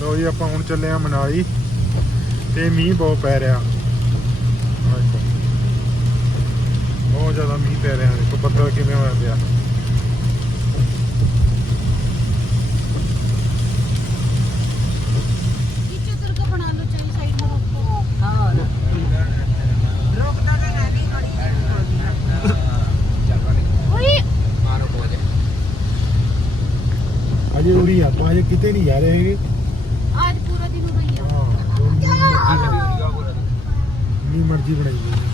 ਲੋ ਜੀ ਆਪਾਂ ਹੁਣ ਚੱਲੇ ਆ ਮਨਾਲੀ ਤੇ ਮੀਂਹ ਬਹੁਤ ਪੈ ਰਿਹਾ। ਬਹੁਤ ਜ਼ਿਆਦਾ ਮੀਂਹ ਪੈ ਰਿਹਾ ਦੇਖੋ ਬੱਦਲ ਕਿਵੇਂ ਹੋਇਆ ਪਿਆ। ਅਜੇ ਉਰੀ ਆ ਆਪਾਂ ਅਜੇ ਕਿਤੇ ਨਹੀਂ ਜਾ ਰਹੇ ਹੈਗੇ। ਮਰਜ਼ੀ ਬਣਾਈ ਜਾਓ।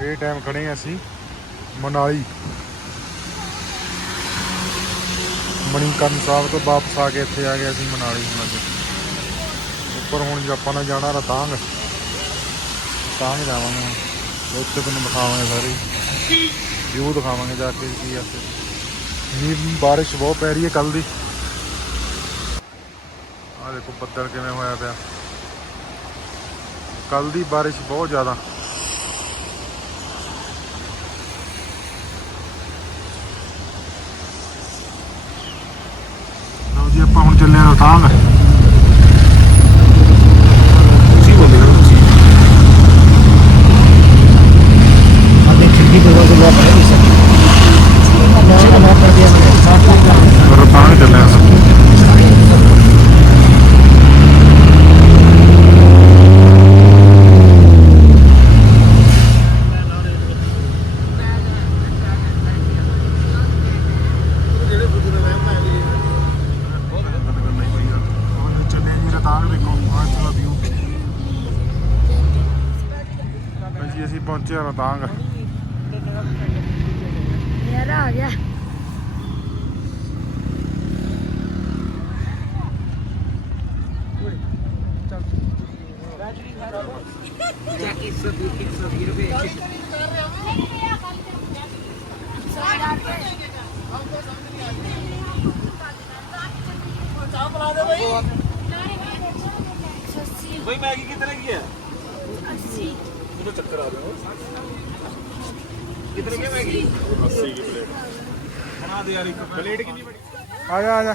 ਇਹ ਟਾਈਮ ਖੜੇ ਹਾਂ ਅਸੀਂ ਮਨਾਲੀ। ਮਣੀਕਰਨ ਸਾਹਿਬ ਤੋਂ ਵਾਪਸ ਆ ਕੇ ਇੱਥੇ ਆ ਗਏ ਅਸੀਂ ਮਨਾਲੀ ਹੁਣ ਅੱਜ। ਉੱਪਰ ਹੁਣ ਆਪਾਂ ਨੇ ਜਾਣਾ ਰਤਾਂਗ ਰਤਾਂਗ ਜਾਵਾਂਗੇ ਹੁਣ। ਉੱਥੇ ਤੁਹਾਨੂੰ ਦਿਖਾਵਾਂਗੇ ਸਾਰੇ। ਵਿਊ ਦਿਖਾਵਾਂਗੇ ਜਾ ਕੇ ਕੀ ਆ ਉੱਥੇ ਮੀਂਹ ਬਾਰਿਸ਼ ਬਹੁਤ ਪੈ ਰਹੀ ਹੈ ਕੱਲ ਦੀ। ਆ ਦੇਖੋ ਬੱਦਲ ਕਿਵੇਂ ਹੋਇਆ ਪਿਆ। ਕੱਲ ਦੀ ਬਾਰਿਸ਼ ਬਹੁਤ ਜ਼ਿਆਦਾ। ਲਓ ਜੀ ਆਪਾਂ ਹੁਣ ਚੱਲੇ ਹਾਂ ਰੋਹਤਾਂਗ। ਰੋਹਤਾਂਗ ਚੱਲੇ ਪਹੁੰਚੇ ਰੋਹਤਾਂਗ ਯਾਰ ਆ ਗਿਆ। ਜੈਕੀ 120 120 ਰੁਪਏ ਚਾਹ ਪਲਾ ਦੇ ਬਈ ਬਈ ਮੈਗੀ ਕਿਤਨੇ ਕੀ ਹੈ 80 तो चक्कर आ जाएगा कितने की मैगी अस्सी की प्लेट बना दे यार प्लेट कितनी बड़ी? आ जा आ जा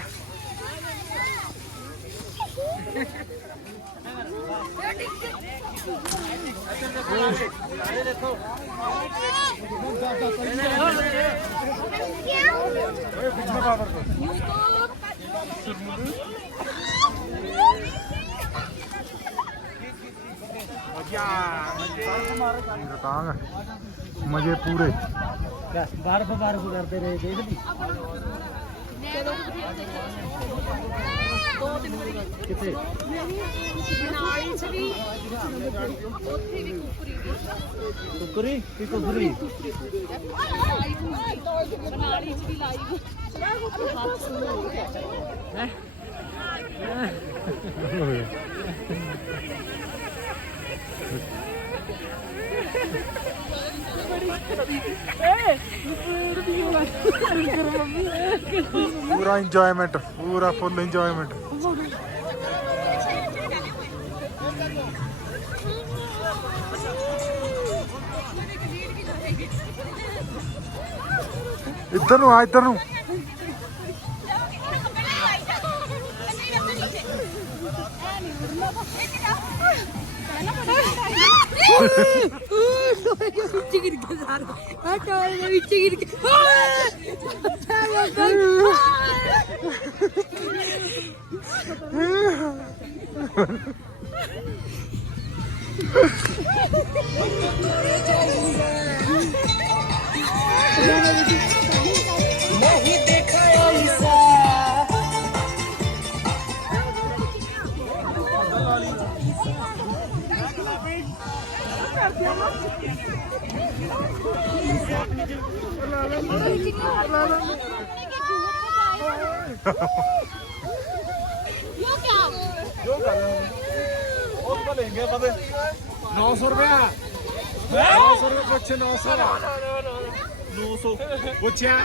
देखो मज़े पूरे बारह बार करते रहे देख ली कितने कुकरी की कुकरी ਪੂਰਾ ਇੰਜੋਇਮੈਂਟ ਪੂਰਾ ਫੁੱਲ ਇੰਜੋਇਮੈਂਟ ਇੱਧਰ ਨੂੰ ਆ ਇੱਧਰ ਨੂੰ। ਗਿਰ ਕੇ ਸਾਰਾ ਆ ਟਾਇਰ ਦੇ ਯੋ ਕਿਆ ਜੋ ਕਰ ਉਹ ਤਾਂ ਲੈਂਗੇ ਪਤਾ 900 ਰੁਪਏ 900 ਪੁੱਛਿਆ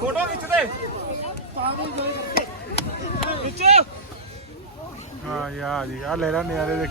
ਫੋਟੋ ਖਿੱਚ ਯਾਰ ਲੈ ਲੈ ਨਿਆਰੇ ਦੇਖ।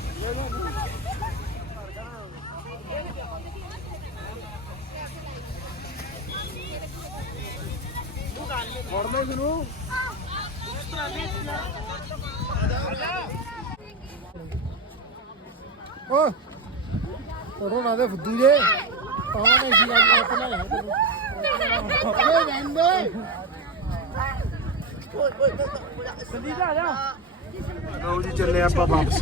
ਫੜ ਲਓ ਜਿਹਨੂੰ ਓ ਫੜੋ ਨਾ ਦੇ ਫੁੱਦੂ ਜੇ। ਪਾਵਾਂ ਨਹੀਂ ਸੀ ਗੱਲ ਆਪਣਾ ਹੈ ਤੈਨੂੰ। ਓਏ ਬੰਦੇ ਓਏ ਓਏ, ਸੰਦੀਪ ਆ ਜਾ। ਲਓ ਜੀ ਚੱਲੇ ਆਪਾਂ ਵਾਪਸ।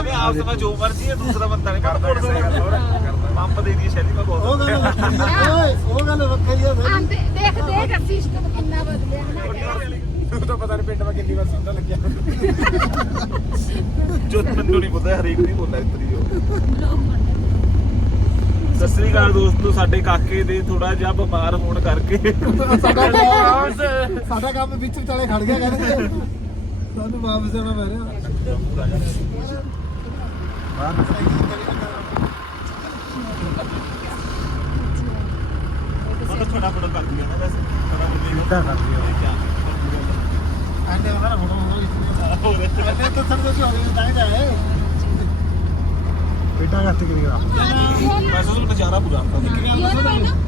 ਅਬੇ ਆਪ ਤਾਂ ਮੈਂ ਜੋ ਮਰਜ਼ੀ ਹੈ ਦੂਸਰਾ ਬੰਦਾ ਨਹੀਂ ਕਰਦਾ ਕਿਸੇ ਗੱਲ ਹੋਰ ਪੰਪ ਦੇ ਦੀ ਸ਼ੈਲੀ ਮੈਂ ਬਹੁਤ ਓਏ ਉਹ ਗੱਲ ਵੱਖਰੀ ਆ ਆਂਦੇ ਦੇਖ ਦੇਖ ਸਿਸਟਮ ਕਿੰਨਾ ਬਦਲਿਆ ਨਾ। ਤੂੰ ਤਾਂ ਪਤਾ ਨਹੀਂ ਪਿੰਡ ਵਿੱਚ ਕਿੰਨੀ ਵਾਰ ਸਿੰਦਾ ਲੱਗਿਆ। ਜੋ ਮੈਨੂੰ ਨਹੀਂ ਪਤਾ ਹਰੇਕ ਨਹੀਂ ਬੋਲਦਾ ਇਤਰੀ ਸਤਿ ਸ੍ਰੀ ਅਕਾਲ ਦੋਸਤੋ ਸਾਡੇ ਕਾਕੇ ਦੇ ਥੋੜਾ ਜਿਹਾ ਬਿਮਾਰ ਹੋਣ ਕਰਕੇ। ਸਾਡਾ ਕੰਮ ਵਿੱਚ ਵਿਚਾਲੇ ਖੜ ਗਿਆ ਕਹਿੰਦੇ। ਸਾਨੂੰ ਵਾਪਸ ਜਾਣਾ ਪੈ ਰਿਹਾ ਫੋਟੋ ਕਰ ਦਿਆ ਨਾ ਵੈਸੇ ਥੋੜਾ ਕਿੱਦਾਂ ਕਰ ਦਿਆ? ਆਂਦੇ ਉਹਨਾਂ ਦਾ ਫੋਟੋ ਫੋਟੋ ਹੋਰ ਐਨੇ ਤਾਂ ਸਭ ਕੁਝ ਹੋ ਗਿਆ ਤਾਂ ਹੀ ਤਾਂ ਹੈ ਬੇਟਾ ਹੱਥ ਕਿਵੇਂ ਕਰਾ ਮੈਂ ਸੋਚ ਨਜ਼ਾਰਾ ਪੂਰਾ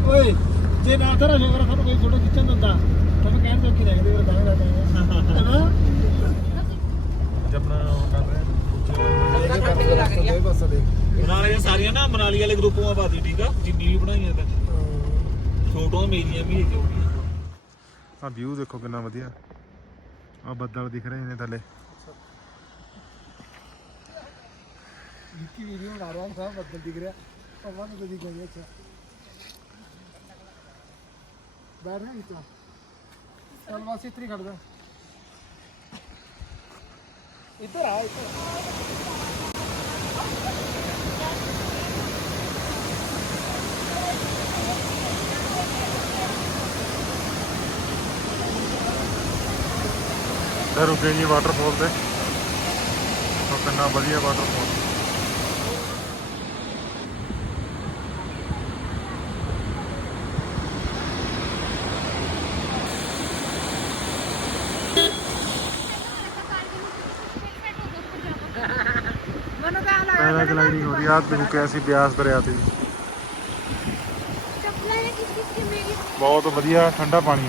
ਓਏ ਜੇ ਨਾ ਸਾਨੂੰ ਕੋਈ ਫੋਟੋ ਖਿੱਚਣ ਦਿੰਦਾ ਤਾਂ ਮੈਂ ਤੋਂ ਕੀ ਰਹਿ ਗਏ ਤਾਂ ਹੀ ਰਹਿ ਹੈਨਾ ਜਪਨਾ ਕਰ ਰਹੇ ਬਸ ਦੇ ਮਨਾਲੀ ਸਾਰੀਆਂ ਨਾ ਮਨਾਲੀ ਵਾਲੇ ਗਰੁੱਪਾਂ ਪਾ ਦੀ ਠੀਕ ਆ? ਜਿੰਨੀ ਵੀ ਬਣਾਈਆਂ ਤਾਂ। ਫੋਟੋਆਂ ਮੇਰੀਆਂ ਵੀ ਹੈਗੀਆਂ ਆ ਵਿਊ ਦੇਖੋ ਕਿੰਨਾ ਵਧੀਆ। ਆ ਬੱਦਲ ਦਿਖ ਰਹੇ ਨੇ ਥੱਲੇ। ਨਿੱਕੀ ਵੀਡੀਓ ਬਣਾ ਰਿਹਾ ਸਭ ਬੱਦਲ ਦਿਖ ਰਿਹਾ। ਪਵਾ ਨੂੰ ਦਿਖ ਰਿਹਾ ਅੱਛਾ ਬੈਠ ਰਿਹਾ ਇੱਥੇ। ਚੱਲ ਬਸ ਇਤਰੀ ਖੜ ਜਾ ਇੱਧਰ ਆ ਇੱਧਰ। ਤੇ ਰੁਕੇ ਜੀ ਵਾਟਰਫਾਲ ਤੇ ਤਾਂ ਕਿੰਨਾ ਵਧੀਆ ਵਾਟਰਫਾਲ ਮਨ ਦਾ ਹਾਲ ਪੈਰਾਗਲਾਈਡਿੰਗ ਹੋ ਰਹੀ ਆ ਤੇ ਰੁਕਿਆ ਸੀ ਬਿਆਸ ਦਰਿਆ ਤੇ ਚੱਪਲਾਂ ਨੇ ਕਿਸ ਕਿਸ ਕੀ ਮੇਰੀ ਬਹੁਤ ਵਧੀਆ ਠੰਡਾ ਪਾਣੀ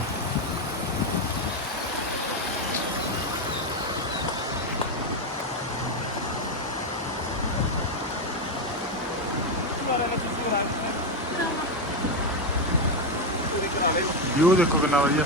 ਵਿਊ ਦੇਖੋ ਕਿੰਨਾ ਵਧੀਆ।